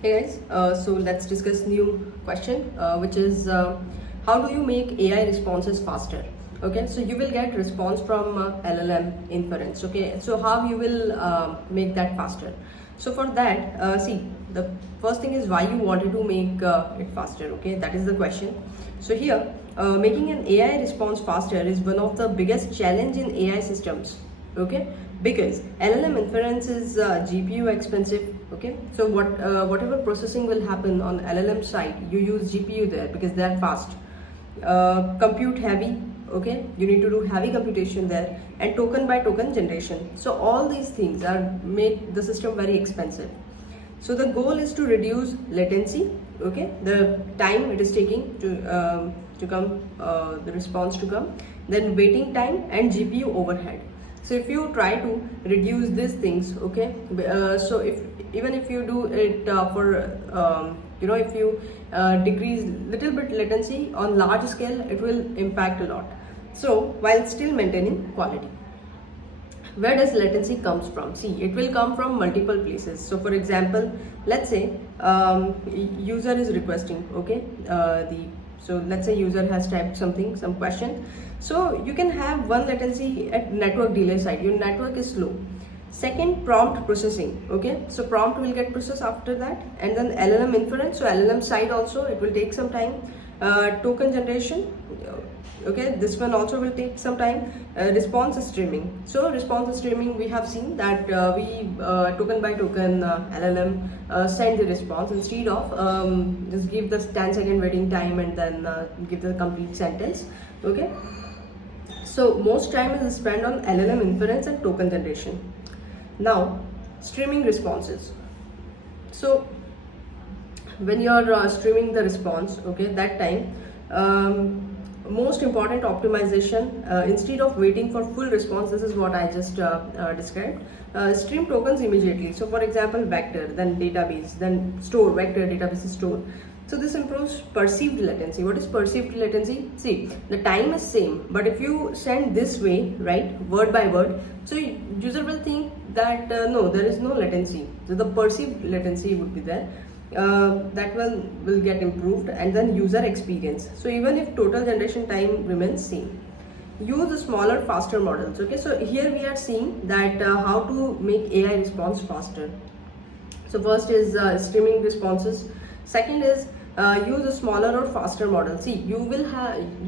Hey guys, so let's discuss new question, which is how do you make AI responses faster? Okay, so you will get response from LLM inference. Okay, so how you will make that faster? So for that, see, the first thing is why you wanted to make it faster. Okay, that is the question. So here, making an AI response faster is one of the biggest challenge in AI systems. Okay, because LLM inference is GPU expensive. Okay, so whatever processing will happen on LLM side, you use GPU there because they are fast, compute heavy. Okay, you need to do heavy computation there, and token by token generation. So all these things are make the system very expensive. So the goal is to reduce latency. Okay, the time it is taking to come, the response to come, then waiting time and GPU overhead. So if you try to reduce these things, okay, so if you do it if you decrease little bit latency on large scale, it will impact a lot, so while still maintaining quality. Where does latency comes from? See, it will come from multiple places. So for example, let's say user is requesting, okay, so let's say user has typed some question. So you can have one latency at network delay side. Your network is slow. Second, prompt processing. Okay, so prompt will get processed after that, and then LLM inference. So LLM side also it will take some time. Token generation. Okay, this one also will take some time. Response streaming. So response streaming, we have seen that we token by token LLM send the response instead of just give the 10-second waiting time and then give the complete sentence. Okay, so most time is spent on LLM inference and token generation. Now, streaming responses. So when you are streaming the response, okay, that time, most important optimization, instead of waiting for full response, this is what I just described. Stream tokens immediately. So for example, vector, then database, then store, vector, database, store. So this improves perceived latency. What is perceived latency? See, the time is same, but if you send this way, right, word by word, so user will think that no, there is no latency. So the perceived latency would be there. That will get improved. And then user experience. So even if total generation time remains same, use the smaller, faster models. Okay, so here we are seeing that how to make AI response faster. So first is streaming responses. Second is use a smaller or faster model. See, you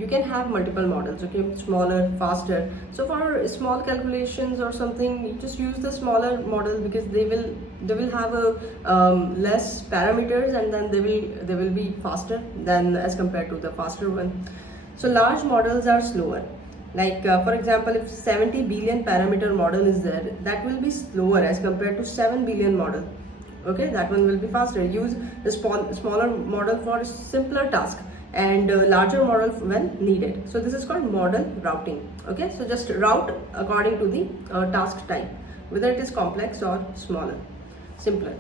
can have multiple models, okay, smaller, faster. So for small calculations or something, you just use the smaller model because they will have a less parameters, and then they will be faster than as compared to the faster one. So large models are slower. Like for example, if 70 billion parameter model is there, that will be slower as compared to 7 billion model. Okay, that one will be faster. Use the smaller model for simpler task, and larger model when needed. So this is called model routing. Okay, so just route according to the task type, whether it is complex or smaller, simpler.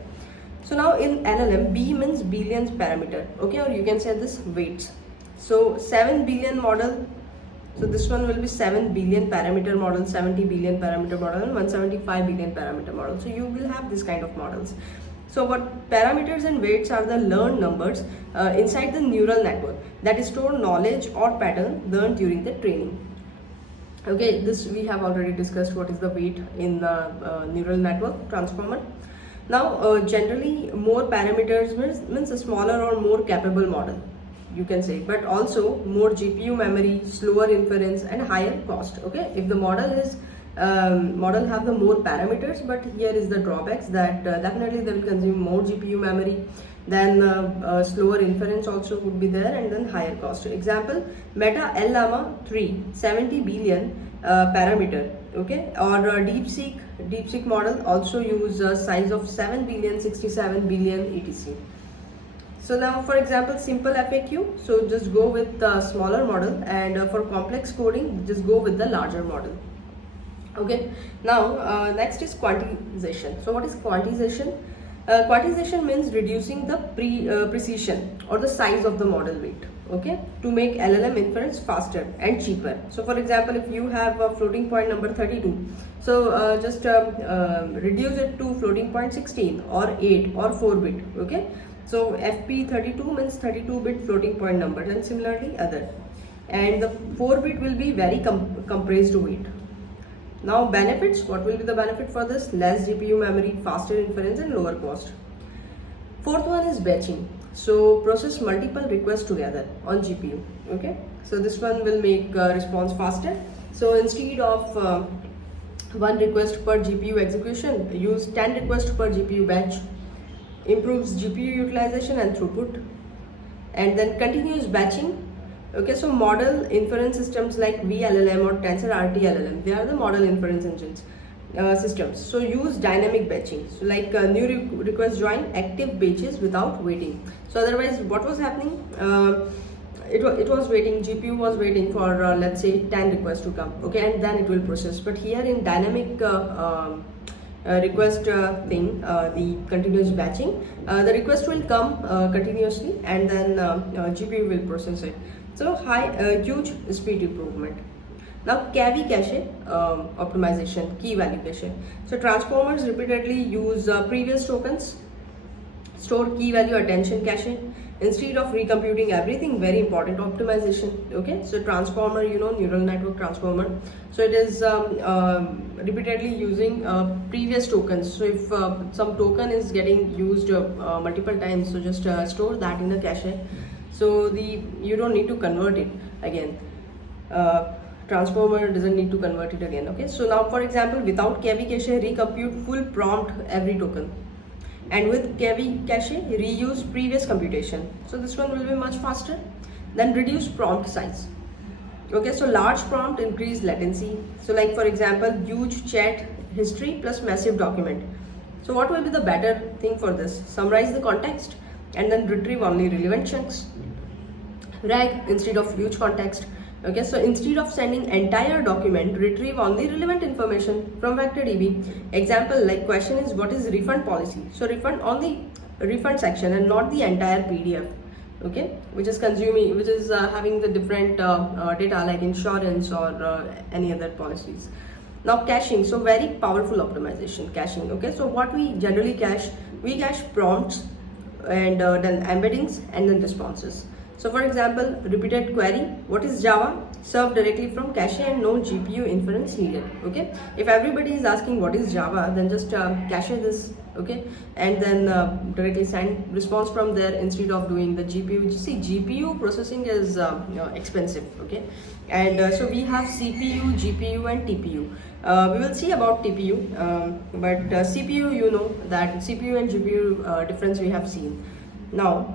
So now in LLM, B means billions parameter. Okay, or you can say this weights. So 7 billion model. So this one will be 7 billion parameter model, 70 billion parameter model, and 175 billion parameter model. So you will have this kind of models. So what parameters and weights are the learned numbers inside the neural network that store knowledge or pattern learned during the training. Okay, this we have already discussed what is the weight in the neural network transformer. Now generally more parameters means a smaller or more capable model, you can say, but also more GPU memory, slower inference, and higher cost. Okay, if the model have the more parameters, but here is the drawbacks that definitely they will consume more GPU memory, then slower inference also would be there, and then higher cost. Example, Meta Llama 3 70 billion parameter, okay, or DeepSeek model also use size of 7 billion, 67 billion etc. So now for example, simple FAQ, so just go with the smaller model, and for complex coding just go with the larger model. Okay, now next is quantization. So what is quantization? Quantization means reducing the precision or the size of the model weight, okay, to make LLM inference faster and cheaper. So for example, if you have a floating point number 32, So just reduce it to floating point 16 or 8 or 4 bit. Okay, so FP32 means 32 bit floating point numbers, and similarly other, and the 4 bit will be very compressed weight. Now benefits, what will be the benefit for this? Less GPU memory, faster inference and lower cost. Fourth one is batching. So process multiple requests together on GPU. Okay, so this one will make response faster. So instead of one request per GPU execution, use 10 requests per GPU batch. Improves GPU utilization and throughput. And then continuous batching. Okay, so model inference systems like VLLM or Tensor RT-LLM, they are the model inference engines systems. So use dynamic batching. So like new requests join active batches without waiting. So otherwise, what was happening? It was waiting, GPU was waiting for let's say 10 requests to come, okay, and then it will process. But here in dynamic request thing, the continuous batching, the request will come continuously, and then GPU will process it. So huge speed improvement. Now KV cache optimization, key value cache. So transformers repeatedly use previous tokens, store key value attention cache instead of recomputing everything. Very important optimization. Okay, so transformer, you know, neural network transformer, so it is repeatedly using previous tokens. So if some token is getting used multiple times, so just store that in the cache, so you don't need to convert it again. Transformer doesn't need to convert it again. Okay, so now for example, without KV cache, recompute full prompt every token, and with KV cache, reuse previous computation. So this one will be much faster. Then reduce prompt size. Okay, so large prompt increase latency. So like for example, huge chat history plus massive document. So what will be the better thing for this? Summarize the context and then retrieve only relevant chunks. RAG instead of huge context. Okay, so instead of sending entire document, retrieve only relevant information from vector.db. Example, like question is what is refund policy? So refund on the refund section and not the entire PDF. Okay, which is consuming, which is having the different data like insurance or any other policies. Now caching, so very powerful optimization, caching. Okay, so what we generally cache, we cache prompts and then embeddings and then responses. So for example, repeated query, what is Java? Serve directly from cache and no GPU inference needed. Okay, if everybody is asking what is Java, then just cache this, okay, and then directly send response from there instead of doing the GPU. See, GPU processing is expensive, okay, and so we have CPU, GPU and TPU. We will see about TPU, but CPU, you know that CPU and GPU difference we have seen. Now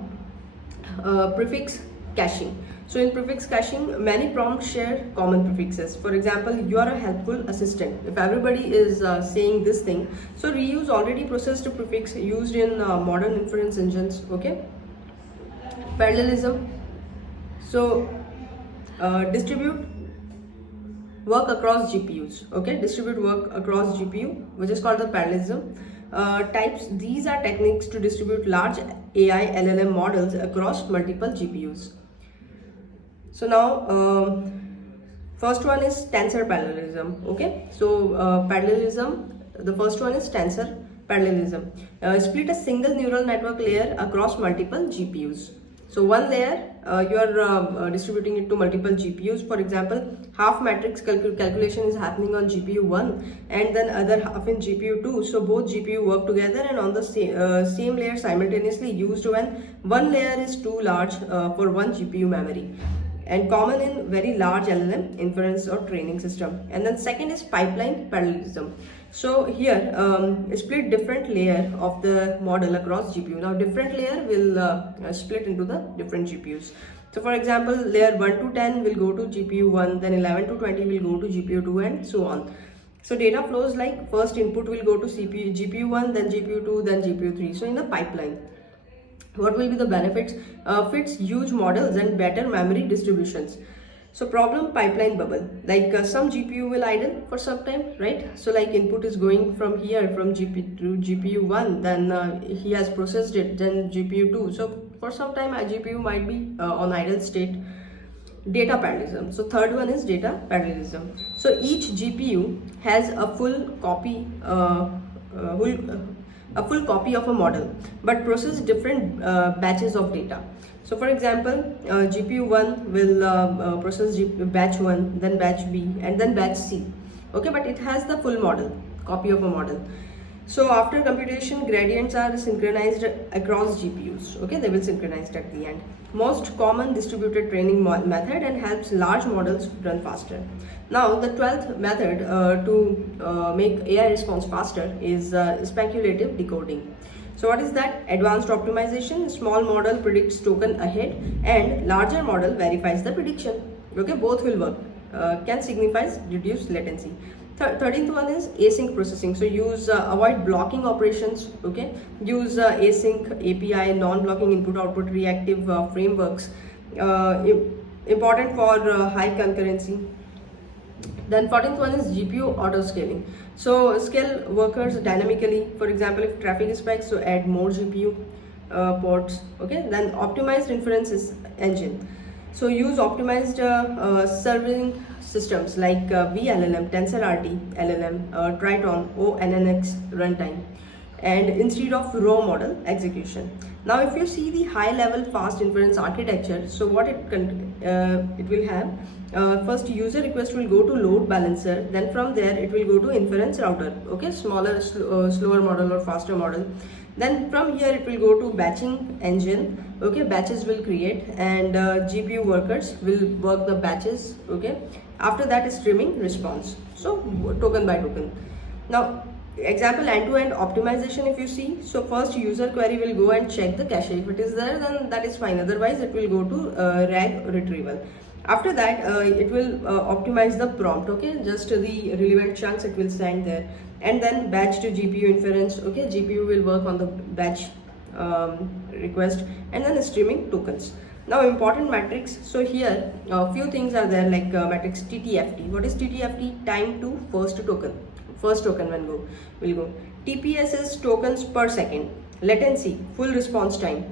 prefix caching. So in prefix caching, many prompts share common prefixes. For example, you are a helpful assistant. If everybody is saying this thing, so reuse already processed prefix used in modern inference engines. Okay, parallelism. So distribute work across GPUs. Okay, distribute work across GPU, which is called the parallelism. Types, these are techniques to distribute large AI LLM models across multiple GPUs. So now first one is tensor parallelism. Okay, so parallelism, the first one is tensor parallelism. Split a single neural network layer across multiple GPUs. So one layer you are distributing it to multiple GPUs. For example, half matrix calculation is happening on GPU 1 and then other half in GPU 2. So both GPU work together and on the same layer simultaneously used when one layer is too large for one GPU memory, and common in very large LLM inference or training system. And then second is pipeline parallelism. So here split different layer of the model across GPU. Now different layer will split into the different GPUs. So for example, layer 1 to 10 will go to GPU 1, then 11 to 20 will go to GPU 2 and so on. So data flows like first input will go to GPU 1, then GPU 2, then GPU 3. So in the pipeline, what will be the benefits? Fits huge models and better memory distributions. So problem, pipeline bubble, like some GPU will idle for some time, right? So like input is going from here from GPU to GPU 1, then he has processed it, then GPU 2. So for some time GPU might be on idle state. Data parallelism. So third one is data parallelism. So So each GPU has a full copy of a model, but process different batches of data. So for example, GPU 1 will process batch 1, then batch B, and then batch C. Okay, but it has the full model, copy of a model. So after computation, gradients are synchronized across GPUs. Okay, they will synchronized at the end. Most common distributed training method and helps large models run faster. Now the 12th method to make AI response faster is speculative decoding. So what is that? Advanced optimization. Small model predicts token ahead and larger model verifies the prediction. Okay, both will work. Can signifies reduced latency. 13th one is async processing. So use avoid blocking operations. Okay, use async API, non-blocking input-output reactive frameworks. Important for high concurrency. Then 14th one is GPU autoscaling. So scale workers dynamically. For example, if traffic is spikes, so add more GPU ports. Okay, then optimized inference engine. So use optimized serving systems like VLLM, TensorRT, LLM, Triton, ONNX runtime, and instead of raw model execution. Now, if you see the high-level fast inference architecture, so what it will have, first user request will go to load balancer, then from there it will go to inference router. Okay, smaller, slower model or faster model. Then from here it will go to batching engine. Okay, batches will create and GPU workers will work the batches. Okay, after that is streaming response. So token by token. Now example end-to-end optimization, if you see, so first user query will go and check the cache. If it is there, then that is fine, otherwise it will go to RAG retrieval. After that it will optimize the prompt. Okay, just the relevant chunks it will send there, and then batch to GPU inference. Okay, GPU will work on the batch request, and then streaming tokens. Now important metrics. So here a few things are there, like metrics TTFT. What is TTFT? Time to first token. First token will go. TPS is tokens per second. Latency, full response time.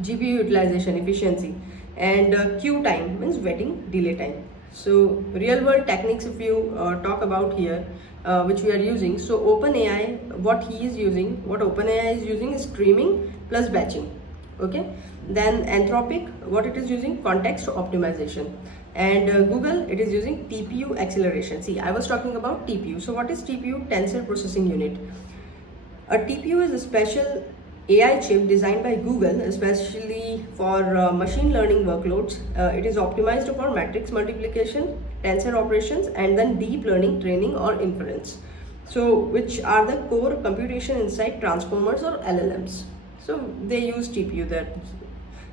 GPU utilization, efficiency, and queue time means waiting delay time. So real world techniques, if you talk about here, which we are using. So OpenAI, what OpenAI is using is streaming plus batching. Okay, then Anthropic, what it is using? Context optimization. And Google, it is using TPU acceleration. See, I was talking about TPU. So what is TPU? Tensor Processing Unit. A TPU is a special AI chip designed by Google, especially for machine learning workloads. It is optimized for matrix multiplication, tensor operations, and then deep learning training or inference. So which are the core computation inside transformers or LLMs. So they use TPU there.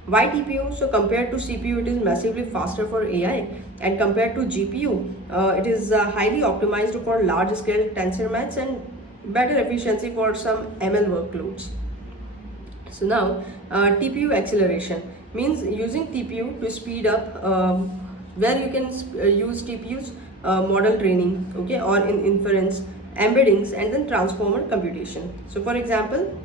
Why TPU? So compared to CPU, it is massively faster for AI, and compared to GPU, it is highly optimized for large scale tensor maths and better efficiency for some ML workloads. So now TPU acceleration means using TPU to speed up, where you can use TPU's model training, okay, or in inference, embeddings, and then transformer computation. So for example,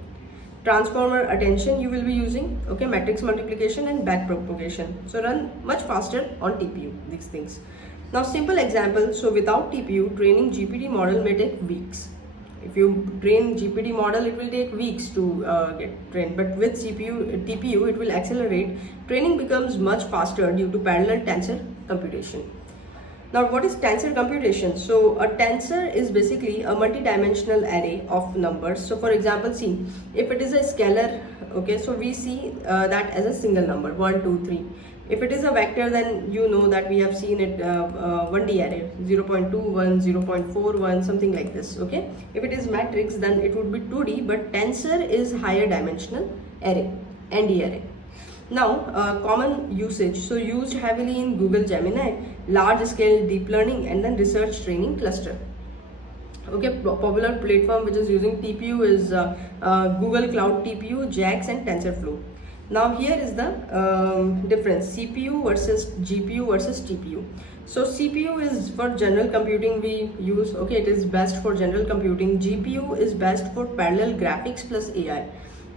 transformer attention you will be using, okay, matrix multiplication and backpropagation. So run much faster on TPU, these things. Now simple example, so without TPU, training GPT model may take weeks. If you train GPT model, it will take weeks to get trained, but with TPU, it will accelerate. Training becomes much faster due to parallel tensor computation. Now what is tensor computation? So a tensor is basically a multi-dimensional array of numbers. So for example, see, if it is a scalar, okay, so we see that as a single number, 1, 2, 3. If it is a vector, then you know that we have seen it 1D array, 0.21, 0.41, something like this, okay. If it is matrix, then it would be 2D, but tensor is higher dimensional array, ND array. Now common usage, so used heavily in Google Gemini, large scale deep learning, and then research training cluster. Okay, popular platform which is using TPU is Google Cloud TPU, JAX, and TensorFlow. Now here is the difference, CPU versus GPU versus TPU. So CPU is for general computing we use, okay, it is best for general computing. GPU is best for parallel graphics plus AI,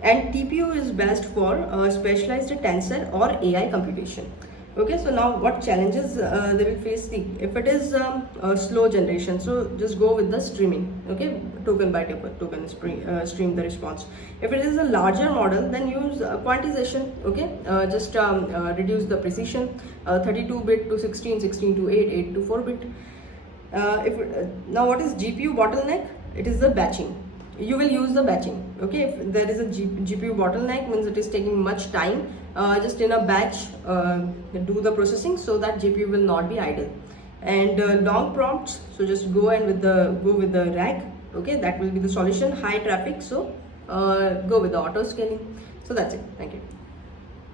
and TPU is best for specialized tensor or AI computation. Okay, so now what challenges they will face? If it is a slow generation, so just go with the streaming. Okay, token by token stream the response. If it is a larger model, then use quantization. Okay, just reduce the precision, 32-bit to 16, 16 to 8, 8 to 4-bit. Now what is GPU bottleneck? It is the batching. You will use the batching. Okay, if there is a GPU bottleneck, means it is taking much time, just in a batch do the processing, so that GPU will not be idle. And long prompts, so just go with the RAG. Okay, that will be the solution. High traffic, so go with the auto scaling. So that's it. Thank you.